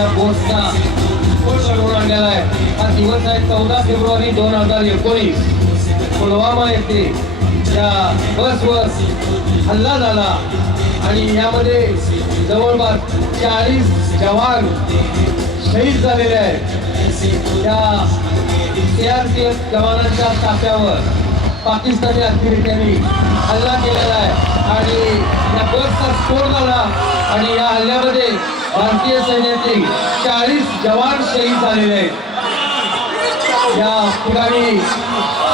या बोटचा स्फोट घडवून आणलेला आहे। हा दिवस आहे 14 फेब्रुवारी 2019 पुलवामा येथे या बसवर हल्ला झाला आणि यामध्ये जवळपास 40 जवान शहीद झालेले आहेत। या CRPF जवानांच्या ताफ्यावर पाकिस्तानी अधिकाऱ्यांनी हल्ला केलेला आहे आणि या बसचा स्फोट झाला आणि या हल्ल्यामध्ये भारतीय सैन्यातील 40 जवान शहीद झालेले आहेत। या ठिकाणी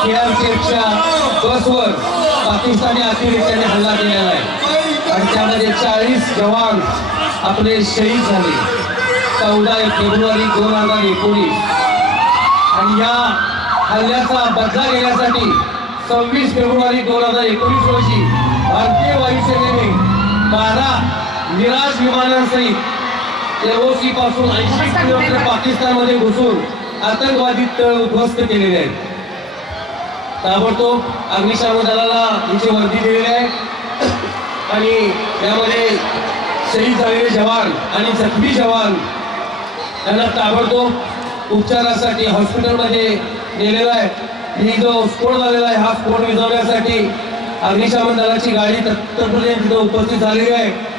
CRPFच्या बसवर पाकिस्तानी अधिकाऱ्यांनी हल्ला केलेला आहे आणि त्यामध्ये 40 जवान आपले शहीद झाले 14 फेब्रुवारी 2019 आणि या हल्ल्याचा बदला घेण्यासाठी 26 फेब्रुवारी 2019 रोजी भारतीय वायुसेनेने 12 मिराज विमानांसहित LOC पासून 80 किलोमीटर पाकिस्तानमध्ये घुसून आतंकवादी तळ उद्ध्वस्त केलेले आहेत। ताबडतोब अग्निशमन दलाला यांची वर्दी दिलेली आहे आणि यामध्ये शहीद झालेले जवान आणि जखमी जवान यांना ताबडतोब उपचारासाठी हॉस्पिटलमध्ये नेलेला आहे। ही जो स्फोट झालेला आहे हा स्फोट विझवण्यासाठी अग्निशमन दलाची गाडी तत्परतेने तिथे उपस्थित झालेली आहे।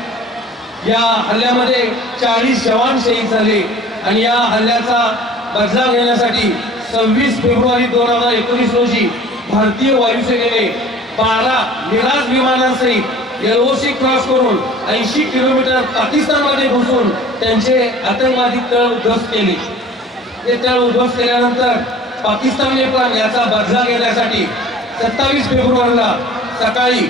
या हल्ल्यामध्ये 40 जवान शहीद झाले आणि या हल्ल्याचा बदला घेण्यासाठी 26 फेब्रुवारी 2019 रोजी भारतीय वायुसेनेने 12 मिराज विमानांसहित LOC क्रॉस करून 80 किलोमीटर पाकिस्तानमध्ये घुसून त्यांचे आतंकवादी तळ उद्ध्वस्त केले। ते तळ उद्ध्वस्त केल्यानंतर पाकिस्तानने पण याचा बदला घेण्यासाठी 27 फेब्रुवारीला सकाळी